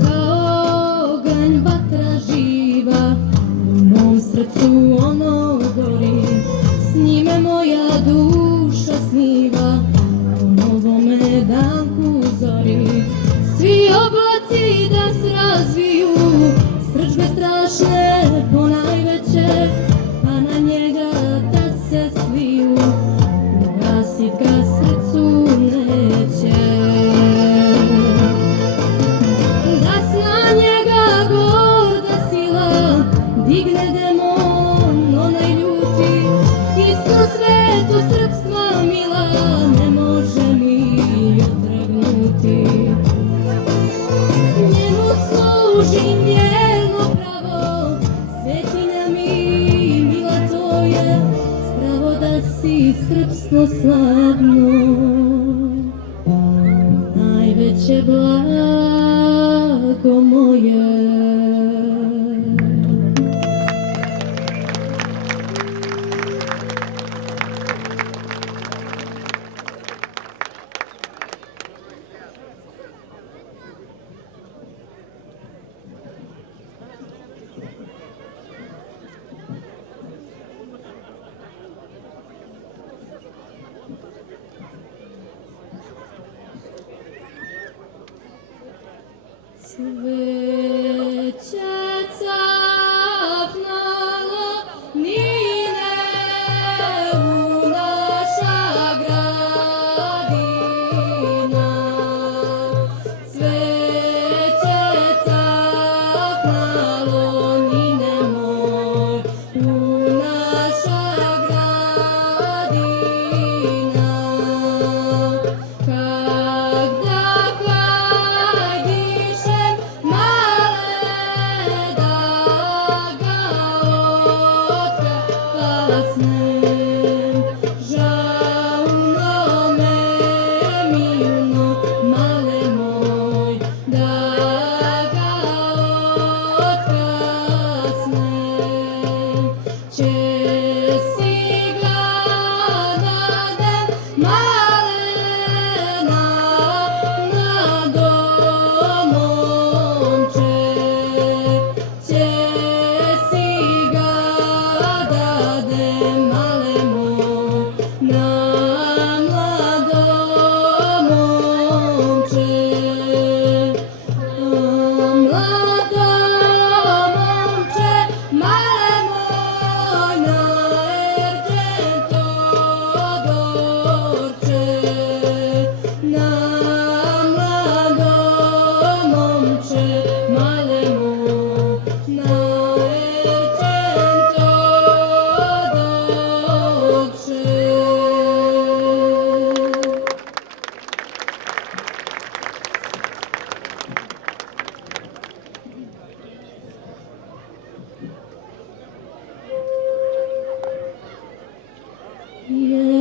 Kao oganj vatra živa, u mom srcu ono gori, s njime moja duša sniva, po novome danku zori. Svi oblaci da se razviju, srdžbe strašne ponajveće, pa na njega da se sliju, ugasit ga srcu neće. Da s na njega gorda sila digne demon onaj ljuti, iskru svetu srpstva mila ne može mi otrgnuti. Njemu služi njeno pravo, svetinja mi mila to je, stravo da si srpstvo slavno, najveće blago moje. Cveće cafnalo nine u naša gradina. Cveće cafnalo nine moj u naša gradina. Kak da klaj dišem,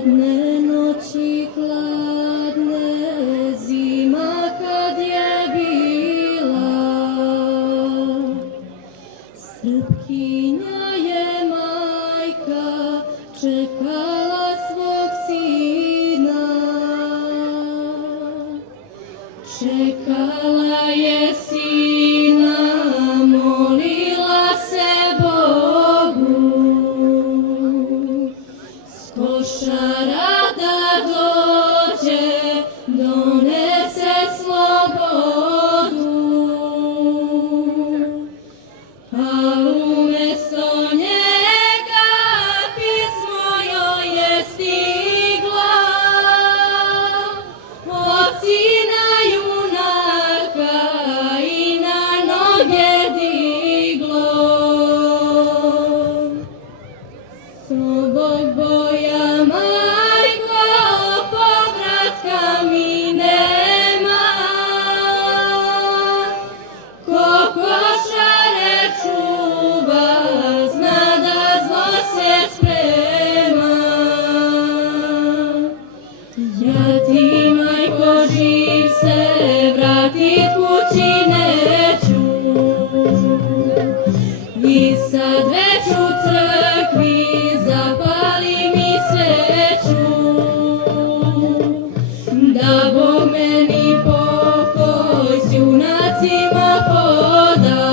Hladne noći, hladne zima kad je bila, Srpkinja je majka čekala svog sina. Čekala je sina, molila se Bogu, s košara da dođe, donese slobodu. A umesto njega pismo joj je stigla, od sina junaka i na noge diglo. Zbog boja, majko, povratka mi nema, ko košare čuva, zna da zlo se sprema. Ja ti, majko, živ se vratit kući neću, i sad već u crkvi zapali mi sveću, da Bog meni pokoj s junacima poda.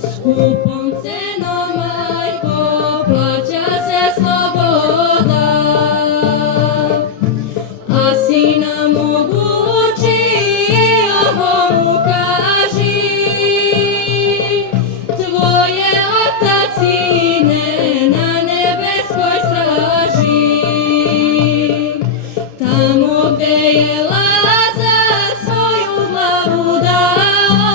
Skupom cenom, majko, plaća se sloboda, a sina mogu uči, ovo mu kaži, tvoje otac sine na nebeskoj straži. Tamo gde je Lazar svoju glavu dao,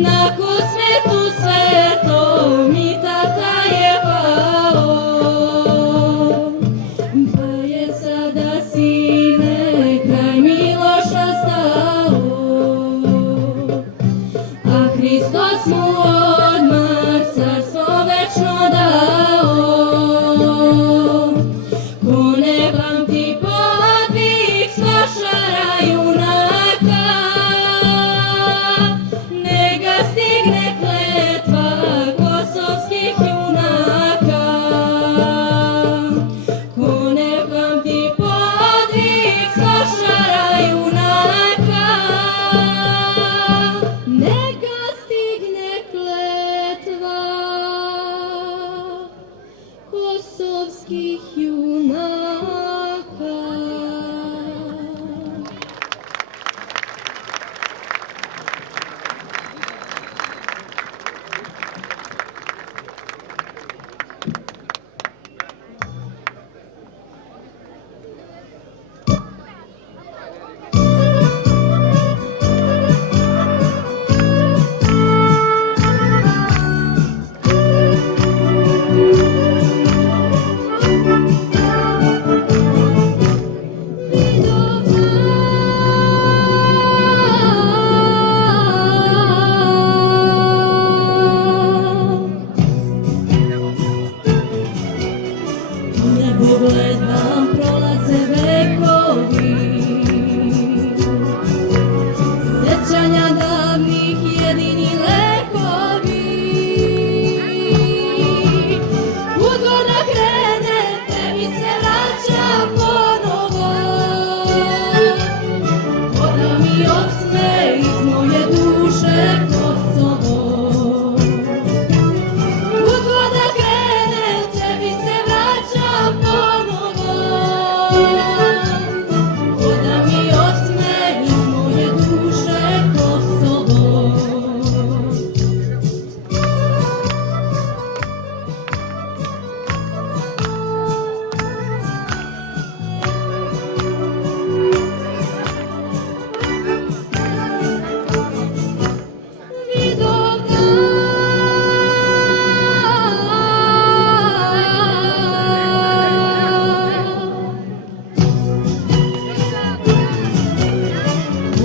na kosmetu svetom i tata je pao. Pa je sada, sine, kraj Miloša stao, a Hristos mu odmah carstvo večno dao. Ko ne pamti podvig s košara junaka, neka stigne kletva kosovskih junaka. Ko ne pamti podvig s košara junaka, neka stigne kletva kosovskih junaka. Nebo gledam, prolaze vekovi, sećanja davnih jedini lekovi. Kud da krene, tebi se vraća ponovo, ko da mi otme iz moje duše Kosovo. Kud da krene, tebi se vraća ponovo, ko da mi otme iz moje duše Kosovo.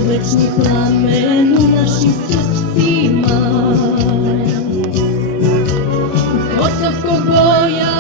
Večni plamen u našim srcima, kosovskog boja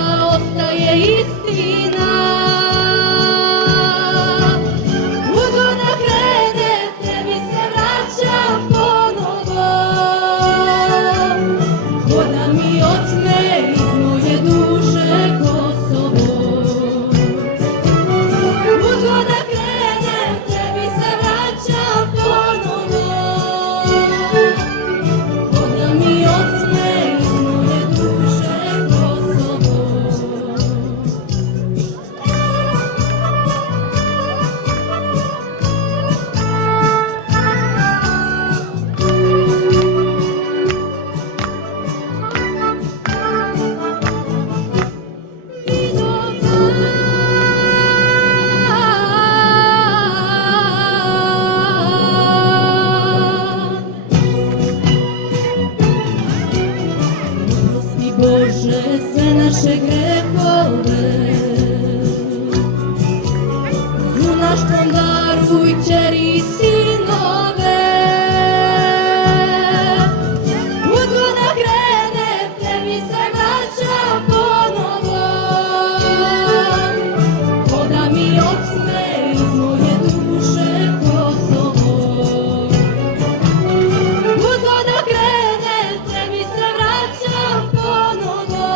naše grehove. U naš dom daruj kćeri i sinove. Put da krene, tebi se vraća ponovo. Voda mi odsme iz moje duše Kosovo. Put da krene, tebi se vraća ponovo.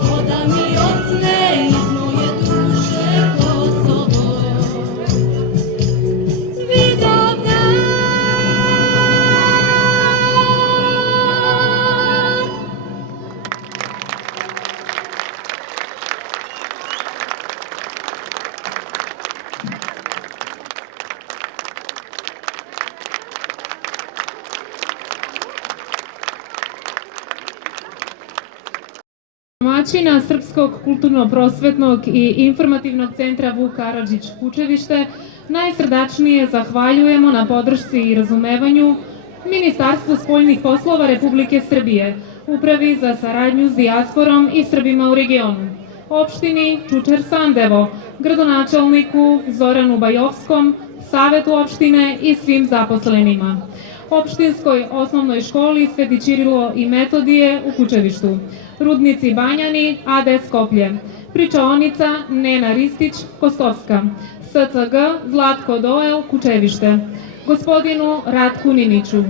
Voda mi odsme iz moje duše Kosovo. Vidovdan. Domaćina Srpskog kulturno-prosvetnog i informativnog centra Vuk Karadžić Kučevište najsrdačnije zahvaljujemo na podršci i razumevanju Ministarstvu spoljnih poslova Republike Srbije, Upravi za saradnju s dijasporom i Srbima u regionu, opštini Čučer Sandevo, gradonačelniku Zoranu Bajovskom, Savetu opštine i svim zaposlenima, opštinskoj osnovnoj školi Sveti Ćirilo i Metodije u Kučevištu, Rudnici Banjani AD Skoplje, Pričaonica Nena Ristić Kostovska, SCG Zlatko Doel Kučevište, gospodinu Ratku Niniću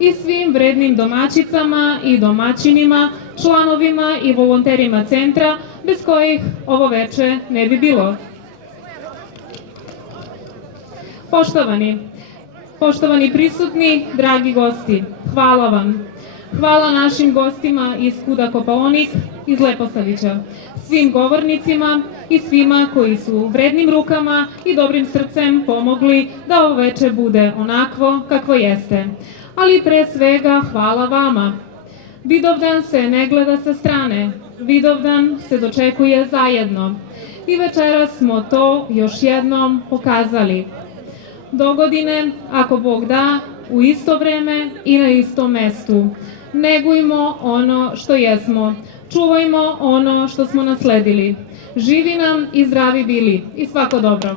i svim vrednim domaćicama i domaćinima, članovima i volonterima centra bez kojih ovo veče ne bi bilo. Poštovani prisutni, dragi gosti, hvala vam. Hvala našim gostima iz Kuda Kopaonik, iz Leposavića, svim govornicima i svima koji su vrednim rukama i dobrim srcem pomogli da ovo veče bude onakvo kakvo jeste. Ali pre svega hvala vama. Vidovdan se ne gleda sa strane, Vidovdan se dočekuje zajedno. I večeras smo to još jednom pokazali. Dogodine, ako Bog da, u isto vreme i na istom mestu. Negujmo ono što jesmo, čuvajmo ono što smo nasledili. Živi nam i zdravi bili i svako dobro.